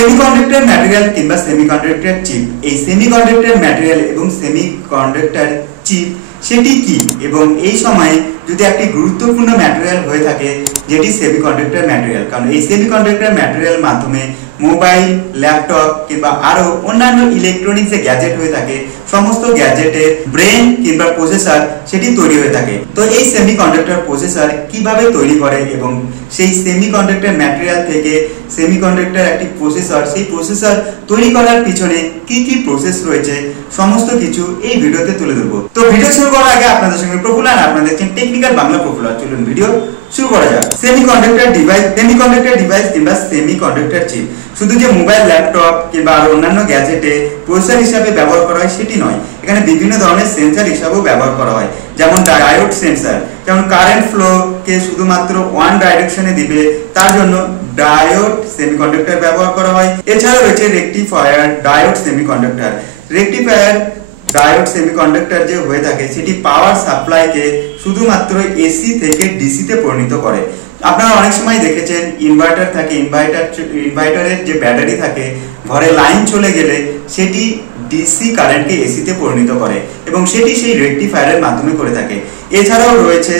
Semiconductor material কিংবা semiconductor chip, এই semiconductor material এবং সেমিকন্ডাক্টর চিপ সেটি কি এবং এই সময়ে যদি একটি গুরুত্বপূর্ণ ম্যাটেরিয়াল হয়ে থাকে যেটি সেমিকন্ডাক্টর ম্যাটেরিয়াল, কারণ এই সেমিকন্ডাক্টর ম্যাটেরিয়াল মাধ্যমে মোবাইল, ল্যাপটপ কিংবা আরো অন্যান্য ইলেকট্রনিক্স গ্যাজেট হয়ে থাকে, সমস্ত গ্যাজেটের ব্রেন কিংবা প্রসেসর সেটি তৈরি হয়ে থাকে। তো এই সেমিকন্ডাক্টর প্রসেসর কিভাবে তৈরি করে এবং সেই সেমিকন্ডাক্টর ম্যাটেরিয়াল থেকে সেমিকন্ডাক্টর একটি প্রসেসর, সেই প্রসেসর তৈরি করার পিছনে কি কি প্রসেস রয়েছে সমস্ত কিছু এই ভিডিওতে তুলে ধরবো। তো ভিডিও শুরু করার আগে আপনাদের সঙ্গে প্রফুল্লান, আপনারা দেখছেন টেকনিক্যাল বাংলা প্রফুল্লান। চলুন ভিডিও শুরু করা যাক। সেমিকন্ডাক্টর ডিভাইস কিংবা সেমিকন্ডাক্টর চিপ শুধু যে মোবাইল, ল্যাপটপ কিংবা আরো অন্যান্য গ্যাজেটে প্রসেসর হিসাবে ব্যবহার করা হয় সেটি নয়, এখানে বিভিন্ন ধরনের সেন্সর হিসাবেও ব্যবহার করা হয়, যেমন ডায়োড সেন্সর, যেমন কারেন্ট ফ্লো কে শুধুমাত্র ওয়ান ডাইরেকশনে দিবে তার জন্য ডায়োড সেমিকন্ডাক্টর ব্যবহার করা হয়। এছাড়া রয়েছে rectifier diode semiconductor. Rectifier diode semiconductor যে হয়ে থাকে সেটি পাওয়ার সাপ্লাইকে শুধুমাত্র এসি থেকে ডিসি তে পরিণত করে। আপনারা অনেক সময় দেখেছেন ইনভার্টার থাকে, ইনভার্টারের যে ব্যাটারি থাকে ঘরে লাইন চলে গেলে সেটি ডিসি কারেন্টকে এসি তে পরিণত করে এবং সেটি সেই রেকটিফায়ারের মাধ্যমে করে থাকে। এছাড়াও রয়েছে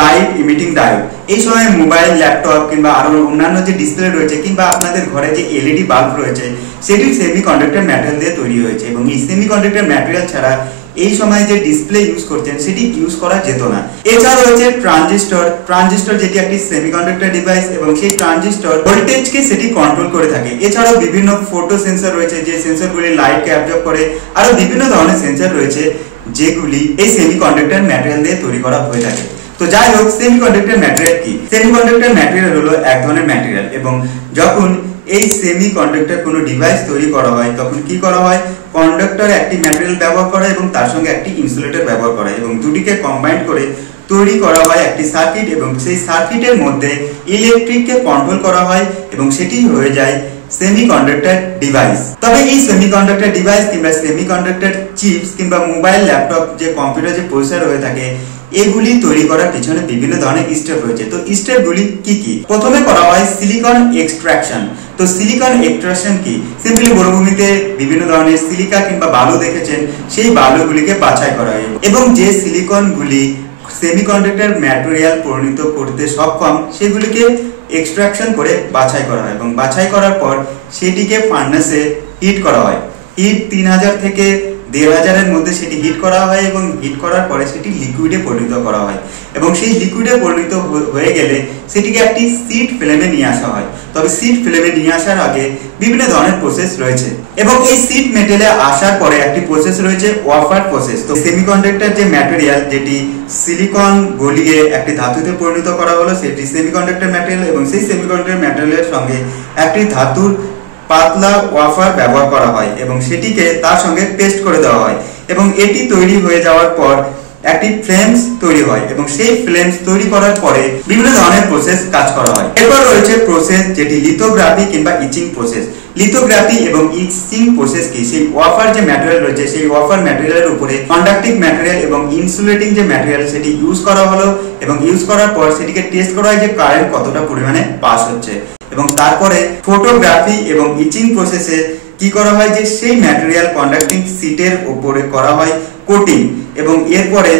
লাইট ইমিটিং ডায়োড। এই সময় মোবাইল, ল্যাপটপ কিংবা আরো অন্যান্য যে ডিসপ্লে রয়েছে কিংবা আপনাদের ঘরে যে এলইডি বাল্ব রয়েছে সেটি সেমিকন্ডাক্টর ম্যাটেরিয়াল দিয়ে তৈরি হয়েছে এবং এই সেমিকন্ডাক্টর ম্যাটেরিয়াল ছাড়া এই সময় যে ডিসপ্লে ইউজ করছেন সেটি ইউজ করা যেত না। এছাড়া রয়েছে ট্রানজিস্টর যেটি একটি সেমিকন্ডাক্টর ডিভাইস এবং সেই ট্রানজিস্টর ভোল্টেজকে সেটি কন্ট্রোল করে থাকে। এছাড়াও বিভিন্ন ফটো সেন্সর রয়েছে যে সেন্সরগুলি লাইটকে অ্যাবজর্ব করে, আরো বিভিন্ন ধরনের সেন্সর রয়েছে যেগুলি এই সেমিকন্ডাক্টর ম্যাটেরিয়াল দিয়ে তৈরি করা হয়ে থাকে। তো যাই হোক, সেমিকন্ডাক্টর ম্যাটেরিয়াল কি? সেমিকন্ডাক্টর ম্যাটেরিয়াল হলো এক ধরনের ম্যাটেরিয়াল এবং যখন এই সেমিকন্ডাক্টর কোনো ডিভাইস তৈরি করা হয় তখন কি করা হয়, কন্ডাক্টর একটি ম্যাটেরিয়াল ব্যবহার করা এবং তার সঙ্গে একটি ইনসুলেটর ব্যবহার করা এবং দুটিকে কম্বাইন করে তৈরি করা হয় একটি সার্কিট এবং সেই সার্কিটের মধ্যে ইলেকট্রিককে কন্ট্রোল করা হয় এবং সেটি হয়ে যায় সেমিকন্ডাক্টর ডিভাইস। তবে এই সেমিকন্ডাক্টর ডিভাইস কিংবা সেমিকন্ডাক্টর চিপস কিংবা মোবাইল, ল্যাপটপ যে কম্পিউটার যে প্রসেসর হয়ে থাকে এগুলি তৈরি করার পিছনে বিভিন্ন ধরনের স্টেপ রয়েছে। তো স্টেপগুলি কি কি? প্রথমে করা হয় সিলিকন এক্সট্রাকশন। তো সিলিকন এক্সট্রাকশন কি? সিম্পলি মরুভূমিতে বিভিন্ন ধরনের সিলিকা কিংবা বালু দেখেছেন, সেই বালুগুলিকে বাছাই করা হয় এবং যে সিলিকনগুলি সেমিকন্ডাক্টর ম্যাটেরিয়াল পরিণত করতে সক্ষম সেগুলিকে এক্সট্রাকশন করে বাছাই করা হয় এবং বাছাই করার পর সেটিকে ফার্নেসে হিট করা হয়। হিট 3000 থেকে 1500 এর মধ্যে সেটি হিট করা হয় এবং হিট করার পরে সেটি লিকুইডে পরিণত করা হয় এবং সেই লিকুইডে পরিণত হয়ে গেলে সেটিকে একটি সিড ফ্লেমে নিয়ে আসা হয়। তবে সিড ফ্লেমে নিয়ে আসার আগে বিভিন্ন ধরনের প্রসেস রয়েছে এবং এই সিড মেটেলে আসার পরে একটি প্রসেস রয়েছে ওয়াফার প্রসেস। তো সেমিকন্ডাক্টর যে ম্যাটেরিয়াল যেটি সিলিকন গলিয়ে একটি ধাতুতে পরিণত করা হলো সেটি সেমিকন্ডাক্টর ম্যাটেরিয়াল এবং সেই সেমিকন্ডাক্টর ম্যাটেরিয়ালের সঙ্গে একটি ধাতুর পাতলা ওয়াফার ব্যবহার করা হয় এবং সেটিকে তার সঙ্গে পেস্ট করে দেওয়া হয় এবং এটি তৈরি হয়ে যাওয়ার পর একটি ফ্লেমস তৈরি হয় এবং সেই ফ্লেমস তৈরি করার পরে বিভিন্ন ধরনের প্রসেস কাজ করা হয়। এরপর রয়েছে প্রসেস যেটি লিথোগ্রাফি কিংবা ইচিং প্রসেস। লিথোগ্রাফি এবং ইচিং প্রসেস কি? সেই ওয়াফার যে ম্যাটেরিয়াল রয়েছে সেই ওয়াফার ম্যাটেরিয়ালের উপরে কন্ডাক্টিং ম্যাটেরিয়াল এবং ইনসুলেটিং যে ম্যাটেরিয়াল সেটি ইউজ করা হলো এবং ইউজ করার পর সেটিকে টেস্ট করা হয় যে কারেন্ট কতটা পরিমাণে পাস হচ্ছে এবং তারপরে ফটোগ্রাফি এবং ইচিং প্রসেসে কি করা হয় যে সেই ম্যাটেরিয়াল কন্ডাক্টিং শীটের উপরে করা হয় কোটিং এবং এরপরে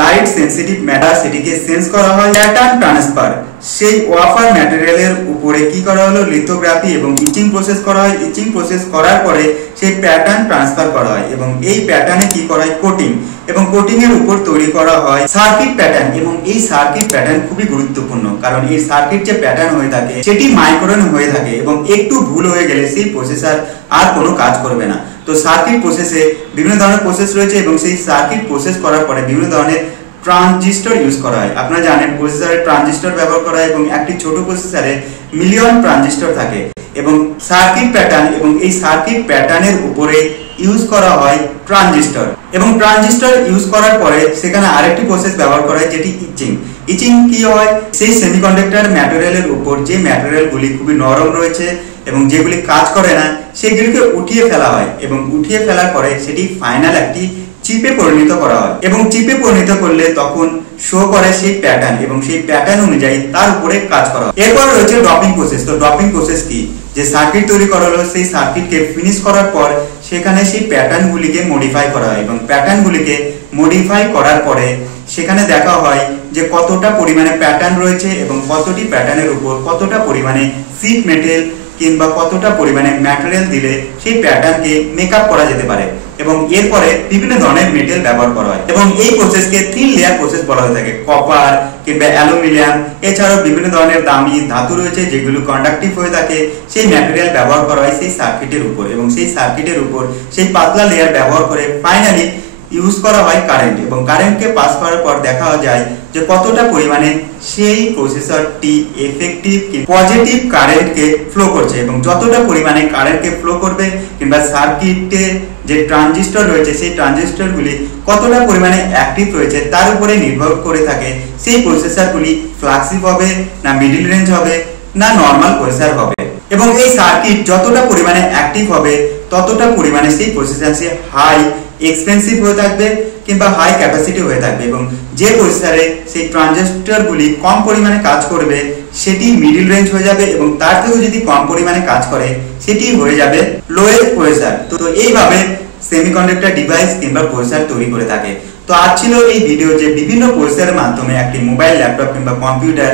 লাইট সেনসিটিভ ম্যাটার সেটিকে সেন্স করা হয় প্যাটার্ন ট্রান্সফার। সেই ওয়াফার ম্যাটেরিয়ালের উপরে কি করা হলো লিথোগ্রাফি এবং ইচিং প্রসেস করা হয়। ইচিং প্রসেস করার পরে সেই প্যাটার্ন ট্রান্সফার করা হয় এবং এই প্যাটার্নে কি করা হয় কোটিং এবং কোটিং এর উপর তৈরি করা হয় সার্কিট প্যাটার্ন এবং এই সার্কিট প্যাটার্ন খুবই গুরুত্বপূর্ণ কারণ এই সার্কিট যে প্যাটার্ন হয়ে থাকে সেটি মাইক্রন হয়ে থাকে এবং একটু ভুল হয়ে গেলে সেই প্রসেসর আর কোনো কাজ করবে না। তো সার্কিট প্রসেসে বিভিন্ন ধরনের প্রসেস রয়েছে এবং সেই সার্কিট প্রসেস করার পরে বিভিন্ন ধরনের ট্রানজিস্টর ইউজ করা হয়। আপনারা জানেন প্রসেসরে ট্রানজিস্টর ব্যবহার করা হয় এবং একটি ছোট প্রসেসরে মিলিয়ন ট্রানজিস্টর থাকে এবং সার্কিট প্যাটার্ন এবং এই সার্কিট প্যাটার্নের উপরে ইউজ করা হয় ট্রানজিস্টর এবং ট্রানজিস্টর ইউজ করার পরে সেখানে আরেকটি প্রসেস ব্যবহার করা হয় যেটি ইচিং। ইচিং কি হয়? সেই সেমিকন্ডাক্টর ম্যাটেরিয়ালের উপর যে ম্যাটেরিয়ালগুলি খুবই নরম রয়েছে এবং যেগুলি কাজ করে না সেগুলিকে উঠিয়ে ফেলা হয় এবং উঠিয়ে ফেলার পরে সেটি ফাইনাল একটি চিপে পরিণত করা হয় এবং চিপে পরিণত করলে তখন শো করে সেই প্যাটার্ন এবং সেই প্যাটার্ন অনুযায়ী তার উপরে কাজ করা হয়। এরপর রয়েছে ড্রপিং প্রসেস। তো ড্রপিং প্রসেস কি? যে যে সার্কিট তৈরি করা হলো সেই সার্কিটকে ফিনিশ করার পর সেখানে সেই প্যাটার্নগুলিকে মডিফাই করা হয় এবং প্যাটার্নগুলিকে মডিফাই করার পরে সেখানে দেখা হয় যে কতটা পরিমাণে প্যাটার্ন রয়েছে এবং কতটি প্যাটার্নের উপর কতটা পরিমাণে শীট মেটেল কিংবা কতটা পরিমাণে ম্যাটেরিয়াল দিলে সেই প্যাটার্নকে মেকআপ করা যেতে পারে এবং এরপরে বিভিন্ন ধরনের মেটেল ব্যবহার করা হয় এবং এই প্রসেসকে 3 লেয়ার প্রসেস বলা হয়ে থাকে। কপার কিংবা অ্যালুমিনিয়াম এছাড়াও বিভিন্ন ধরনের দামি ধাতু রয়েছে যেগুলো কন্ডাক্টিভ হয়ে থাকে, সেই ম্যাটেরিয়াল ব্যবহার করা হয় সেই সার্কিটের উপর এবং সেই সার্কিটের উপর সেই পাতলা লেয়ার ব্যবহার করে ফাইনালি ইউজ করা হয় কারেন্ট এবং কারেন্টকে পাস করার পর দেখা যায় যে কতটা পরিমাণে সেই প্রসেসরটি এফেক্টিভ পজিটিভ কারেন্টকে ফ্লো করছে এবং যতটা পরিমাণে কারেন্টকে ফ্লো করবে কিংবা সার্কিটে যে ট্রানজিস্টর রয়েছে সেই ট্রানজিস্টরগুলি কতটা পরিমাণে অ্যাক্টিভ রয়েছে তার উপরে নির্ভর করে থাকে সেই প্রসেসরগুলি ফ্ল্যাগশিপ হবে না মিডল রেঞ্জ হবে না নর্মাল প্রসেসর হবে এবং এই সার্কিট যতটা পরিমাণে অ্যাক্টিভ হবে ততটা পরিমাণে সেই প্রসেসরটি হাই এক্সপেন্সিভ হয়ে থাকবে কিংবা হাই ক্যাপাসিটি হয়ে থাকবে এবং যে প্রসেসরে সেই ট্রানজিস্টরগুলি কম পরিমাণে কাজ করবে সেটি মিডল রেঞ্জ হয়ে যাবে এবং তার থেকেও যদি কম পরিমাণে কাজ করে সেটি হয়ে যাবে লোয়েস্ট প্রসেসর। তো এইভাবে সেমিকন্ডাক্টর ডিভাইস কিংবা প্রসেসর তৈরি করে থাকে। তো আজ ছিল এই ভিডিও যে বিভিন্ন প্রসেসরের মাধ্যমে একটি মোবাইল ল্যাপটপ কিংবা কম্পিউটার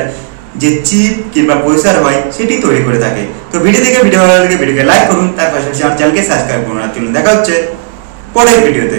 যে চিপ কিংবা প্রসেসর হয় সেটি তৈরি করে থাকে। তো ভিডিও ভালো লাগে ভিডিওকে লাইক করুন, তার পাশাপাশি আমার চ্যানেলকে সাবস্ক্রাইব করুন। আর চলুন দেখা হচ্ছে পরের ভিডিওতে।